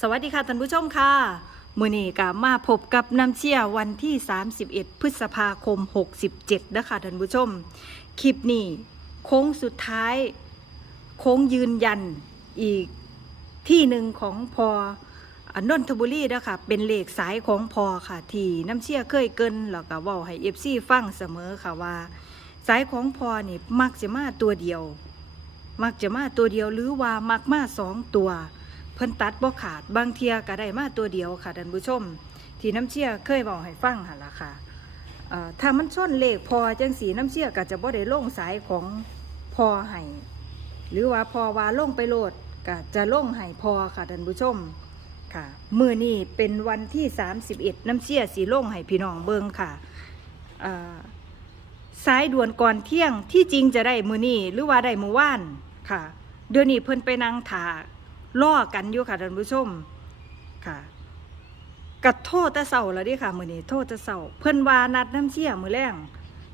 สวัสดีค่ะท่านผู้ชมค่ะ มือนี้ก็มาพบกับน้ำเชี่ยวันที่ 31 พฤษภาคม 67นะคะท่านผู้ชม คลิปนี้โค้งสุดท้าย โค้งยืนยันอีกที่หนึ่งของพออนนทบุรีนะคะเป็นเลขสายของพอค่ะ ที่น้ำเชี่ยเคยเกินแล้วก็ว้าให้เอฟซีฟังเสมอค่ะว่า สายของพอนี่มักจะมาตัวเดียว มักจะมาตัวเดียวหรือว่ามักมาสองตัว เพิ่นตัดบ่ขาดบางเทียก็ได้มาตัวเดียวค่ะท่านผู้ชม ที่น้ำเชี่ยเคยบอกให้ฟังหั่นล่ะค่ะถ้ามันชนเลขพอจังสีน้ำเชี่ยก็จะบ่ได้ลงสายของพอให้หรือว่าพอว่าลงไปโหลดก็จะลงให้พอค่ะท่านผู้ชมค่ะมือนี้เป็นวันที่ 31 น้ำเชี่ยสีลงให้พี่น้องเบิ่งค่ะสายด่วนก่อนเที่ยงที่จริงจะได้มือนี้หรือว่าได้มือวานค่ะ เดี๋ยวนี้เพิ่นไปนั่งถา ล่อกันอยู่ค่ะท่านผู้ชมค่ะกัดโทษแต่เสาแล้วดิค่ะมือนี้โทษแต่เสาเพิ่นวานัดน้ำเชี่ยมือแรง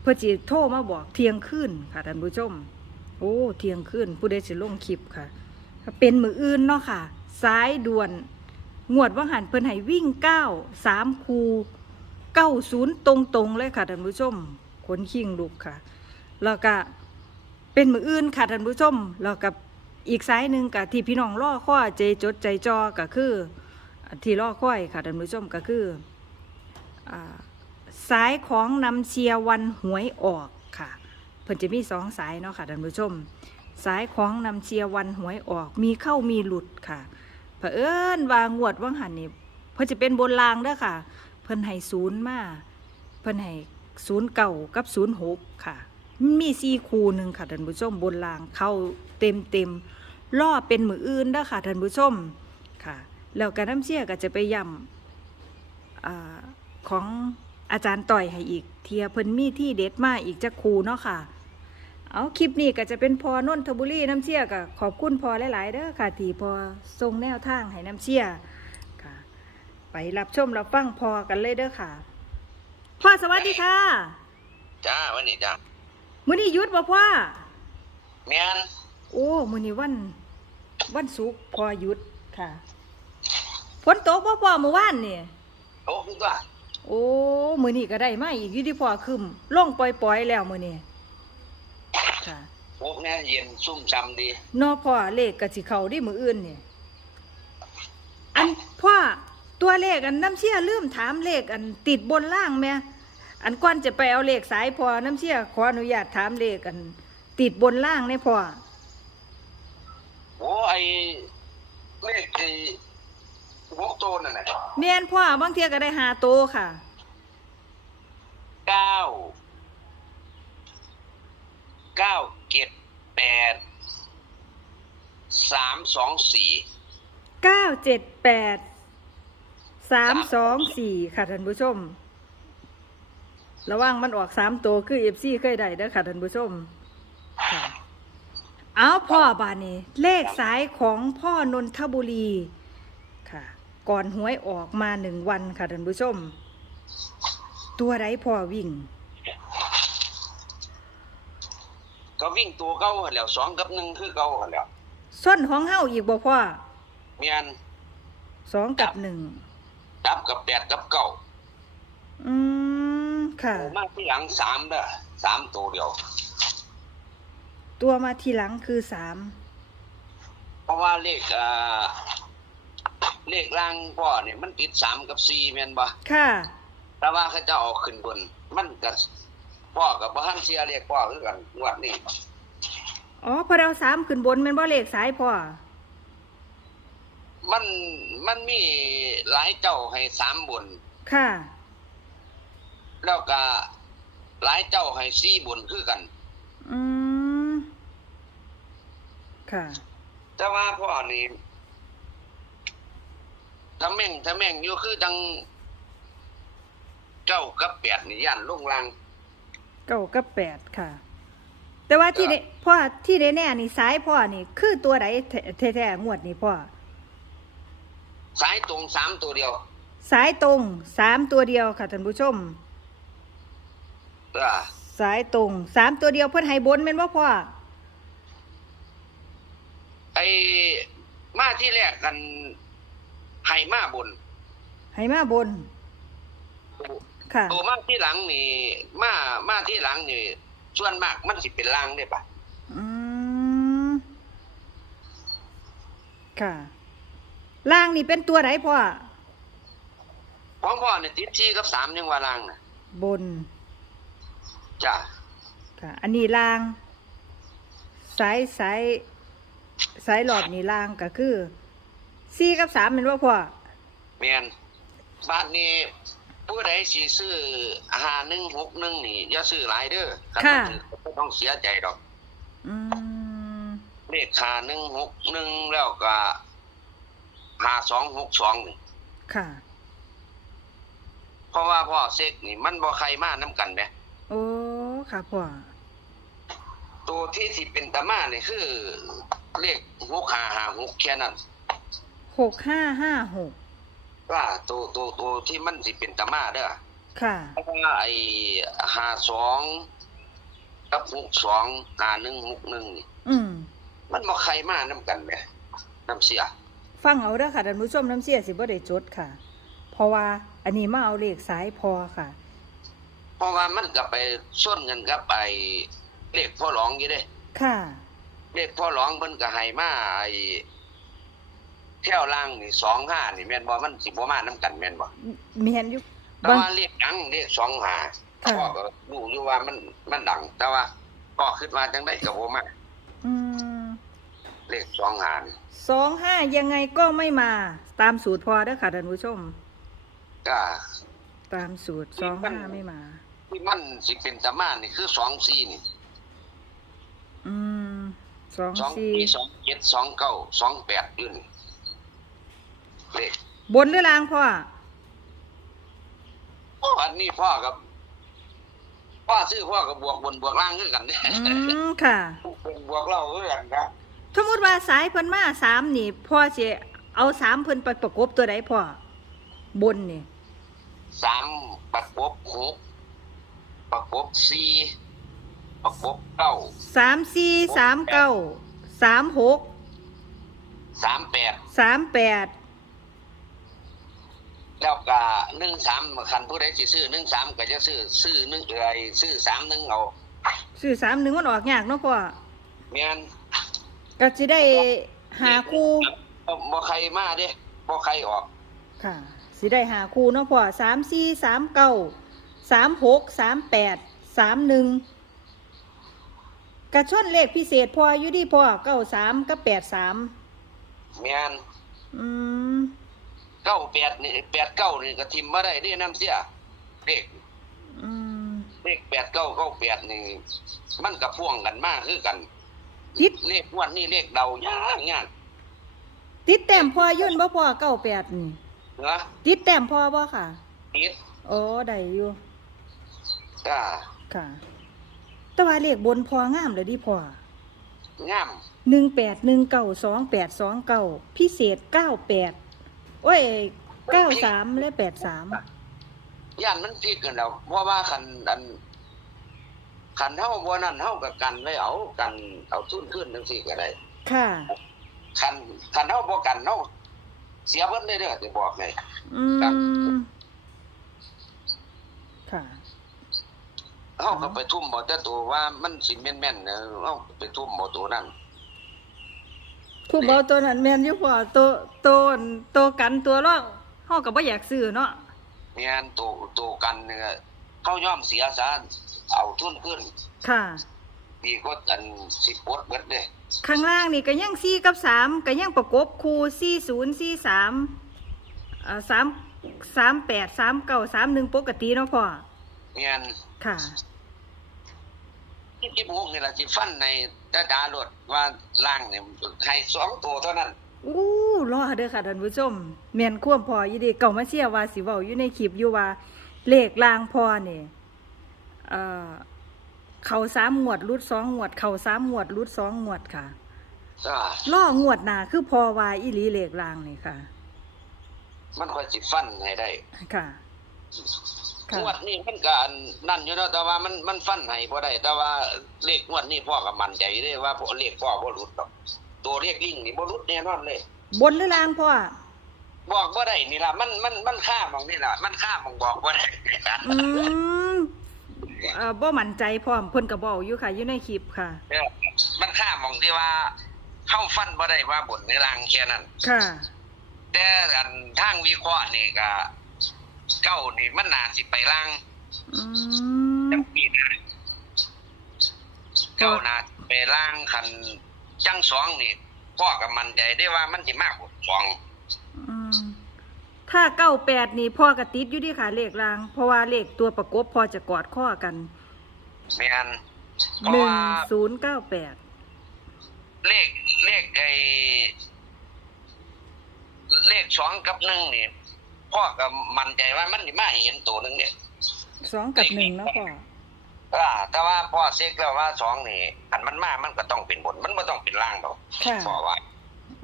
เพิ่นสิโทรมาบอกเที่ยงคืนค่ะท่านผู้ชม โอ้เที่ยงคืนผู้ใดสิลงคลิปค่ะ เป็นมืออื่นเนาะค่ะสายด่วนงวดว่างหันเพิ่นให้วิ่งเก้าสามคูเก้าศูนย์ตรงๆเลยค่ะท่านผู้ชมขนขิงลุกค่ะ แล้วก็เป็นมืออื่นค่ะท่านผู้ชมแล้วกับ อีกสายหนึ่งกับที่พี่น้องล่อข้อใจจดใจจอก็คือที่ล่อข้อยค่ะท่านผู้ชมก็คืออ่าสายของนำเชียวันหวยออกค่ะเพิ่นจะมีสองสายเนาะค่ะท่านผู้ชม สายของนำเชียวันหวยออก มีเข้ามีหลุดค่ะเผอิญวางวดว่างหันนี่เพิ่นจะเป็นบนรางเด้อค่ะ เพิ่นให้ศูนย์มาเพิ่นให้ศูนย์เก่ากับศูนย์หกค่ะ มีสี่คูหนึ่งค่ะท่านผู้ชมบนรางเข้าเต็มเต็มๆล่อเป็นมืออื่นเด้อค่ะท่านผู้ชมค่ะแล้วการน้ำเชี่ยก็จะไปย่ำอของอาจารย์ต่อยให้อีก เทียเพิ่นมีที่เด็ดมาอีกจะคูเนาะค่ะ เอาคลิปนี้ก็จะเป็นพอนนทบุรีน้ำเชี่ยก็ขอบคุณพอหลาย ๆเด้อค่ะที่พอทรงแนวทางให้น้ำเชี่ยค่ะ ไปรับชมรับฟังพอกันเลยเด้อค่ะพ่อสวัสดีค่ะ จ้าวันนี้จ้า มื้อนี้หยุดบ่พ่อเมียนโอ้มื้อนี้วัน วันศุกร์พอหยุดค่ะฝนตกบ่พ่อเมื่อวานนี่โอ้คุณตัวโอ้มื้อนี้ก็ได้มาอีกอยู่ที่พ่อคึมลงปล่อยๆแล้วมื้อนี้ค่ะโอ้เนี่ยเย็นซุ่มซำดีนอพ่อเลขก็สิเข้าดิมื้ออื่นนี่อันพ่อตัวเลขอันน้ำเชี่ยลืมถามเลขอันติดบนล่างแม่ อันก่อนจะไปเอาเลขสายพอน้ำเชี่ยขออนุญาตถามเลขอัน ติดบนล่างนี่พ่อโอ้ไอเลขไอหกตัวนั่นแหละแม่นพ่อบางเที่ยก็ได้หาโตวค่ะเก้าเก้าเจ็ดแปดสามสองสี่เก้าเจ็ดแปดสามสองสี่ค่ะท่านผู้ชม ระหว่างมันออกสามตัวคือเอฟซีเคยได้เด้อค่ะท่านผู้ชมค่ะเอาพ่อบานนี้ เลขสายของพ่อนนทบุรีค่ะ ก่อนหวยออกมาหนึ่งวันค่ะท่านผู้ชม ตัวไรพ่อวิ่ง ก็วิ่งตัวเก้าหันแล้วสองกับหนึ่งคือเก้าหันแล้วส้นของเฮาอีกบ่พ่อเมียนสองกับหนึ่งดับกับแปดกับเก้าอืม ค่ะโอ้มาที่หลังสามเด้อสามตัวเดียว ตัวมาทีหลังคือสามเพราะว่าเลขอ่าเลขล่างพ่อเนี่ยมันติดสามกับสี่แม่นบ่ค่ะ แต่ว่าเขาจะเออกขึ้นบน มันก็พ่อกับพ่อท่านเสียเรียกพ่อคือกันงวดนี้อ๋อพอเราสามขึ้นบนแมันบ่เลขสายพ่อมันมันมีหลายเจ้าให้สามบน ค่ะ แล้วก็หลายเจ้าให้สี่บนคือกัน อืมค่ะ แต่ว่าพ่อนี่ถ้าแม่งถ้าแม่งอยู่คือดังเก้ากับแปดนี่ย่านลงลังเก้ากับแปดค่ะ แต่ว่าที่ครับนี่พ่อที่แน่ๆนี่สายพ่อนี่คือตัวไหนแท้ๆงวดนี่พ่อสายตรงสามตัวเดียว สายตรงสามตัวเดียวค่ะท่านผู้ชม เออสายตรงสามตัวเดียวเพิ่นให้บนแม่นบ่พ่อไอ้มาที่แรกกันให้มาบนให้มาบน ค่ะตัวมาที่หลังนี่มามาที่หลังนี่ส่วนมากมันสิเป็นลางได้ปะอืมค่ะล่างนี่เป็นตัวไหนพ่อของพ่อเนี่ยติดที่กับสามยังว่าลางน่ะบน จ้ะค่ะ อันนี้ล่างสายสายสายหลอดนี่ล่างก็คือสี่กับสามเป็นว่าพ่อแมนบ้านนี้ผู้ใดสิซื้อหาหนึ่งหกหนึ่งนี่อย่าซื้อหลายเด้อถ้าค่ะซื้อก็ต้องเสียใจดอก อืมเลขหาหนึ่งหกหนึ่งแล้วก็หาสองหกสองนี่ค่ะ เพราะว่าพ่อเซ็กนี่ มันบ่ใครมาน้กันแหมโอ้ ค่ะพ่อ ตัวที่สิเป็นตามานี่คือ เลขหกหาหาหกแค่นั้นหกห้าห้าหกว่าตัวตัวตัวที่มันสิเป็นตามาเด้อค่ะเพราะว่าไอ้หาสองกับหกสองหาหนึ่งหกหนึ่งนี่อืมมันบ่ใครมาน้กันแหมน้ำเสีย ฟังเอาเด้อค่ะท่านผู้ชมน้ำเสียสิบ่ได้จดค่ะ เพราะว่าอันนี้มาเอาเลขสายพอค่ะเพ ราะว่ามันก็ไปส้นกันกับไอ้เลขพ่อหลองอยู่เด้ค่ะ เลขพ่อหลองเพิ่นก็ให้มาไอ้แถวล่างนี่สองห้านี่แม่นบ่มันสิบ่มานํกันแม่นบ่มีเห็นอยู่แต่บางว่าเลขดังเลขสองหาค่ะพ่อก็รู้อยู่ว่ามันมันดัง แต่ว่าก็คิดว่าจังได๋ก็บ่มาอืมเลขสองหานี่สองห้ายังไงก็ไม่มา ตามสูตรพอเด้อค่ะท่านผู้ชมก็ตามสูตรสองห้าไม่มา ที่มันสิเป็นตามานี่คือ2 4นี่อืมสอง2สี่4 2 7 2 9 2 8อยู่นี่เลขบนหรือล่างพ่ออ๋ออันนี้พ่อกับพ่อซื้อพ่อกับบวกบนบวกล่างคือกันเด้อืมค่ะเป็นบวกเล่าคือกันครับสมมติว่าสายเพิ่นมาสามนี่พ่อจะเอาสามเพิ่นไปประกบตัวใดพ่อบนนี่สามประกบหก ประกบสี่ประกบเก้าสามสี่สามเก้าสามหกสามแปดสามแปดแล้วก็หนึ่งสามคันผู้ใดสิซื้อหนึ่งสามก็จะซื้อซื้อหนึ่งเอยซื้อสามหนึ่งเอาสื่อสามหนึ่งมันออกยากเนาะพ่อเมียนก็จะได้หาคู่บ่บ่ใครมาเด้บ่ใครออก ค่ะสิได้หาคู่เนาะพ่อสามสี่สามเก้า สามหกสามแปดสามหนึ่งกระชอนเลขพิเศษพ่ออยู่ดีพ่อเก้าสามกับแปดสามเมียนอืมเก้าแปดนี่แปดเก้านี่ก็ทิมมาได้เด้น้ำเสียเลขอืมเลขแปดเก้าเก้าแปดนี่มันก็พ่วงกันมาคือกันติดเลขงวันนี้เลขเดายากยากติดแต้มพ่อยุ่นบ่พ่อเก้าแปดนี่เหรอติดแต้มพ่อบ่ค่ะ ติดโอ้ได้อยู่ จ้าค่ะ แต่ว่าเลขบนพองามเลยดิพ่องามหนึ่งแปดหนึ่งเก้าสองแปดสองเก้าพิเศษเก้าแปดโอ้ยเก้าสามและแปดสามย่านมันพลิกกันแล้วเพราะว่าคันอันคันเฮาบ่นั่นเฮาก็กันไว้เอากันเอาทุนขึ้นจังซี่ก็ได้ค่ะ คันคันเฮาบ่กันเฮาเสียเบิดเลยเด้อสิบอกให้อืม ค่ะ เฮาก็ไปทุ่มบ่แต่ตัวว่ามันสิแม่นๆเนอะเฮาไปทุ่มบ่ตัวนั้นทูบเอาตัวนั้นแมนอยู่พ่อตัวตัวตัวกันตัวร่องห้อกับว่าอยากซื้อเนาะแม่นตัวตัวกันเนี่ยเฮายอมเสียซะเอาทุนขึ้น ค่ะ ดีกว่าอันสิปลดเบิดเด้ข้างล่างนี่ก็ยังสี่กับสามก็ยังประกบคูสี่ศูนย์สี่สามเอ่อสามสามแปดสามเก้าสามหนึ่งปกติเนาะพ่อแม่นค่ะ ที่ที่พวกนี่ล่ะสิฟันในตาดาโลดว่าล่างเนี่ยให้สองตัวเท่านั้นอู้รอเด้อค่ะท่านผู้ชมแม่นควมพออยู่ดีเก่ามาเชียร์ว่าสิเว้าอยู่ในคลิปอยู่ว่า เลขลางพอนี่เอ่อเขาสามงวดรุดสองงวด เขาสามงวดรุดสองงวดค่ะจ้าล่องวดหนาคือพอวายอีหลีเลขลางนี่ค่ะ มันค่อยสิฟันให้ได้ค่ะ ค่ะ งวดนี้มันก็อันนั่นอยู่เนาะแต่ว่ามันมันฟันให้บ่ได้ แต่ว่าเลขงวดนี้พ่อก็มั่นใจเด้ว่าเลขพ่อบ่หลุดดอกตัวเลขลิงนี่บ่หลุดแน่นอนเลย บนหรือลางพ่อ บอกบ่ได้นี่ล่ะมันมันมันค่าหมองนี่ล่ะมันค่าหมองบอกบ่ได้นี่ล่ะอืมเอ่อบ่มั่นใจพร้อมเพิ่นก็บอกอยู่ค่ะ อยู่ในคลิปค่ะ เออมันค่าหมองที่ว่าเข้าฟันบ่ได้ว่าบนในรางแค่นั้น ค่ะ แต่อันทางวิเคราะห์นี่ก็ เก้านี่มันน่าสิไปล่างอืมจังปีหนะเก้าน่าสิไปล่างคันจังสองนี่พ่อก็มั่นใจได้ว่ามันสิมากกว่าสองอืมถ้าเก้าแปดนี่พ่อกระติดอยู่ดีค่ะเลขราง เพราะว่าเลขตัวประกบพอจะกอดข้อกันแม่นเพหราะนึ่งว่าศูนย์เก้าแปดเลขเลขไอ้เลขสองกับหนึ่งนี่ พ่อก็มั่นใจว่ามันสิมาให้เห็นตัวหนึงเนี่ย สองกับหนึ่งแล้วพ่ออ่าแต่ว่าพ่อเช็คแล้วว่าสองนี่อันมันมามันก็ต้องเป็นบน มันไม่ต้องเป็นล่างหรอกค่ะพ่อว่า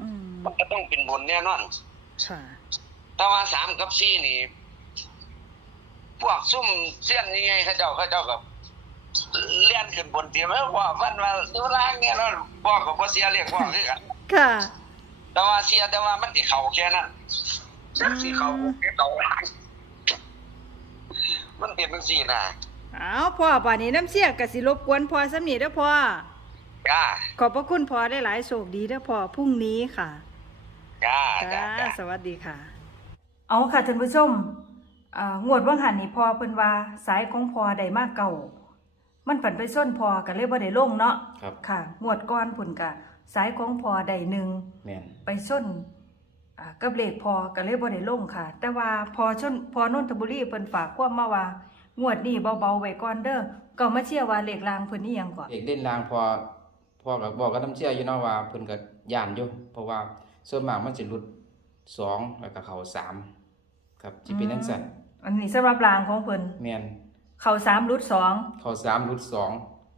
อืมมันก็ต้องเป็นบนแน่นอน ค่ะแต่ว่าสามกับสี่นี่ พวกซุ่มเสี้ยนยังไงเขาเจ้าเขาเจ้ากับเลี้ยนขึ้นบนเตียงแล้วพ่อมันว่าดูล่างเนี่ยเนาะพ่อกับพ่อเสียเรียกพ่อคือกันค่ะแต่ว่าเสียแต่ว่ามันสิเข่าแค่นั้น จักสิเข่าแค่เข่าล่างมันเป็นจังซี่นะเอาพ่อป่านนี้น้ำเสียกสิรบกวนพ่อสำนีเด้อพ่อจ้าขอบพระคุณพ่อได้หลายโชคดีเด้อพ่อพรุ่งนี้ค่ะจ้าจ้าจ้าจ้าสวัสดีค่ะ เอาค่ะท่านผู้ชมอ่างวดว่างหันนี่พอเพิ่นว่าสายของพอได้มากเก่า มันฝันไปส้นพอก็เลยบ่ได้ลงเนาะครับค่ะงวดก้อนพุ่นกะสายของพอได้หนึ่งแม่นไปส้นอ่า กับเลขพอก็เลยบ่ได้ลงค่ะ แต่ว่าพอชนพอนนทบุรีเพิ่นฝากความมาว่างวดนี้เบาๆไว้ก่อนเด้อก็มาเชื่อว่าเลขรางเพิ่นนี่ยังก่อนเอกเด่นลางพอพอกับบอกกับน้ำเชื่ออยู่เนาะว่าเพิ่นก็ย่านอยู่เพราะว่าส่วนมากมันสิหลุดสองแล้วก็เข้าสามครับสิเป็นจังซั่นอันนี้สำหรับรางของเพิ่นแม่นเข้าสามรุดสองเข้าสามหลุดสอง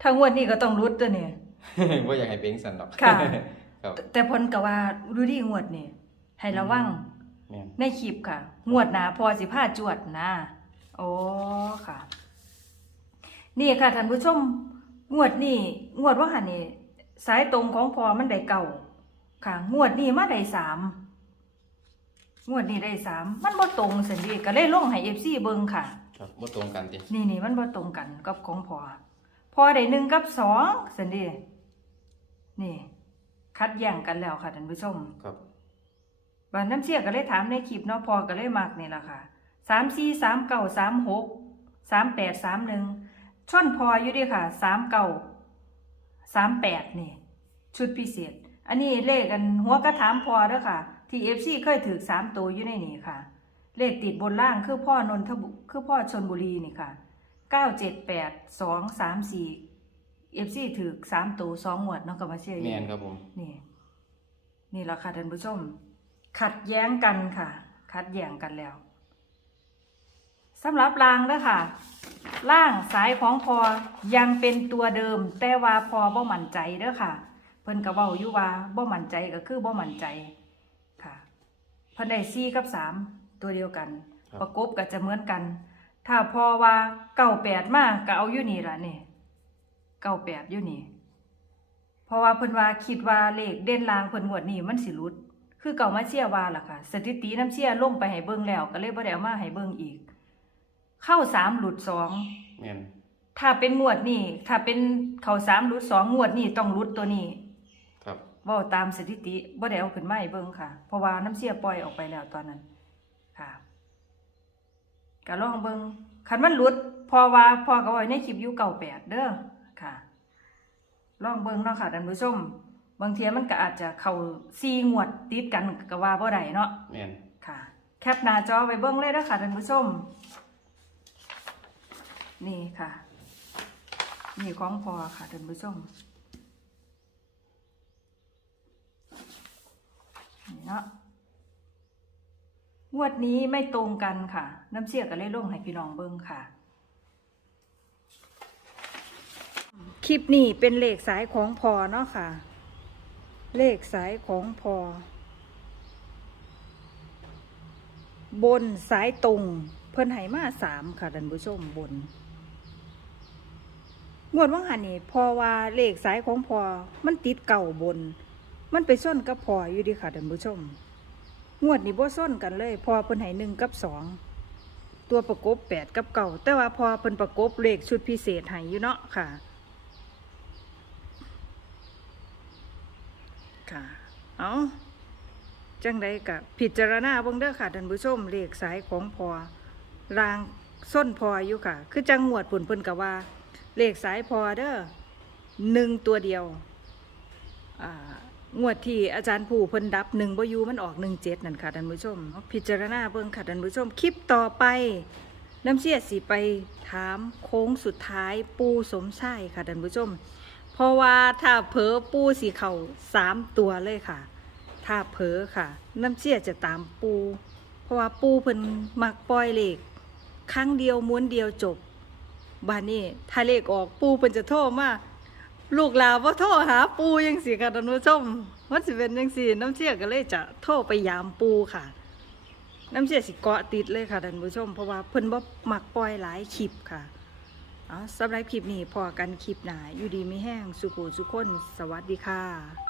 ถ้างวดนี้ก็ต้องรุดตัวนี่บ่อยากให้เป็นจังซั่นดอกค่ะครับแต่แต่เพนก็ว่าดูดีงวดนี่ ให้ระวังแม่นในคลิปค่ะ งวดหนาพอสิผ้าจวดนะโอ้ค่ะ นี่ค่ะท่านผู้ชม งวดนี่งวดว่าหันนี่สายตรงของพอมันได้เก่า ค่ะ งวดนี้มาได้สามงวดนี้ได้สามมันบ่ตรงสันดีก็เลยลงให้เอฟซีเบิ่งค่ะ ครับบ่ตรงกันตินี่นี่มันบ่ตรงกันกับของพอพอได้หนึ่งกับสองสันดีนี่ คัดแย่งกันแล้วค่ะท่านผู้ชม ครับ บานน้ำเชี่ยก็เลยถามในคลิปเนาะพอก็เลยมักนี่แหละค่ะสามสี่สามเก้าสามหกสามแปดสามหนึ่งช่อนพออยู่เดีค่ะสามเก้าสามแปดนี่ ชุดพิเศษ อันนี้เลขกันหัวกระถามพอเด้อค่ะ ที่เอฟซีเคยถือสามตัวอยู่ในนี่ค่ะ เลขติดบนล่างคือพ่อนนทบุคือพ่อชนบุรีนี่ค่ะเก้าเจ็ดแปดสองสามสี่เอฟซีถือสามตัวสองหมวดเนาะก็มาเชื่ออยู่แม่นครับผมนี่นี่แหละค่ะท่านผู้ชม ขัดแย้งกันค่ะ ขัดแย้งกันแล้วสำหรับรางเด้อค่ะล่างสายของพอยังเป็นตัวเดิม แต่ว่าพอบ่มั่นใจเด้อค่ะ เพิ่นก็เว้าอยู่ว่าบ่มั่นใจก็คือบ่มั่นใจค่ะเพิ่นได้4กับ3ตัวเดียวกันครับประกบก็จะเหมือนกัน ถ้าพอว่า98มาก็เอาอยู่นี่ล่ะนี่98อยู่นี่เพราะว่าเพิ่นว่าคิดว่าเลขเด่นลางเพิ่นงวดนี้มันสิหลุด คือเก่ามาเชียร์ว่าล่ะค่ะ สถิติน้ำเชียร์ลงไปให้เบิ่งแล้ว ก็เลยบ่ได้เอามาให้เบิ่งอีก เข้าสามหลุดสองแม่นถ้าเป็นงวดนี้ถ้าเป็นเข้าสามหลุดสองงวดนี้ต้องหลุดตัวนี้ครับ เว้าตามสถิติบ่ได้เอาขึ้นมาให้เบิ่งค่ะ เพราะว่าน้ำเชียร์ปล่อยออกไปแล้วตอนนั้น ค่ะก็ลองเบิ่งคันมันหลุดพอว่าพอก็ไว้ในคลิปอยู่เก่าแปดเด้อค่ะ ลองเบิ่งเนาะค่ะท่านผู้ชม บางเทียมันก็อาจจะเข้าซีงวดติดกันก็ว่าบ่ได้เนาะแม่นค่ะ แคปหน้าจอไว้เบิ่งเลยเด้อค่ะท่านผู้ชมนี่ค่ะนี่ของพอค่ะท่านผู้ชมนี่เนาะงวดนี้ไม่ตรงกันค่ะ น้ำเชี่ยก็เลยลงให้พี่น้องเบิ่งค่ะ คลิปนี้เป็นเลขสายของพอเนาะค่ะ เลขสายของพอบนสายตรง เพิ่นให้มาสามค่ะท่านผู้ชมบนงวดว่างหันนี่พอว่าเลขสายของพอมันติดเก่าบน มันไปส้นกับพออยู่ดีค่ะท่านผู้ชม งวดนี้บ่ส้นกันเลยพอเพิ่นให้หนึ่งกับสองตัวประกบแปดกับเก่าแต่ว่าพอเพิ่นประกบเลขชุดพิเศษให้อยู่เนาะค่ะ ค่ะ เอาจังใดกับพิจารณาเบิ่งเด้อค่ะท่านผู้ชมเลขสายของพอรางส้นพออยู่ค่ะ คือจังงวดปุ่นเพิ่นก็ว่า เลขสายพอเด้อหนึ่งตัวเดียวงวดที่อาจารย์ผู้เพิ่นดับหนึ่งบอยูมันออกหนึ่งเจ็ดนั่นค่ะท่านผู้ชม พิจารณาเบิ่งค่ะท่านผู้ชม คลิปต่อไปน้ำเสียสิไปถามโค้งสุดท้ายปูสมชายค่ะท่านผู้ชม ราะว่าถ้าเผลอปูสีเขาสามตัวเลยค่ะ ถ้าเผลอค่ะ น้ำเสียจะตามปู เพราะว่าปูเพิ่นมักปล่อยเลขครั้งเดียวม้วนเดียวจบ บานนี้ถ้าเลขออกปูเพิ่นจะโทรมาลูกลานว่าโทรหาปูยังสิค่ะท่านผู้ชมมันสิเป็นยังสิน้ำเชี่ยก็เลยจะโทรไปยามปูค่ะ น้ำเชี่ยสิเกาะติดเลยค่ะท่านผู้ชม เพราะว่าเพิ่นบ่มักปล่อยหลายคลิปค่ะ เอาสำหรับคลิปนี้พอกันคลิปหนาอยู่ดีไม่แห้งสุขุสุขคน สวัสดีค่ะ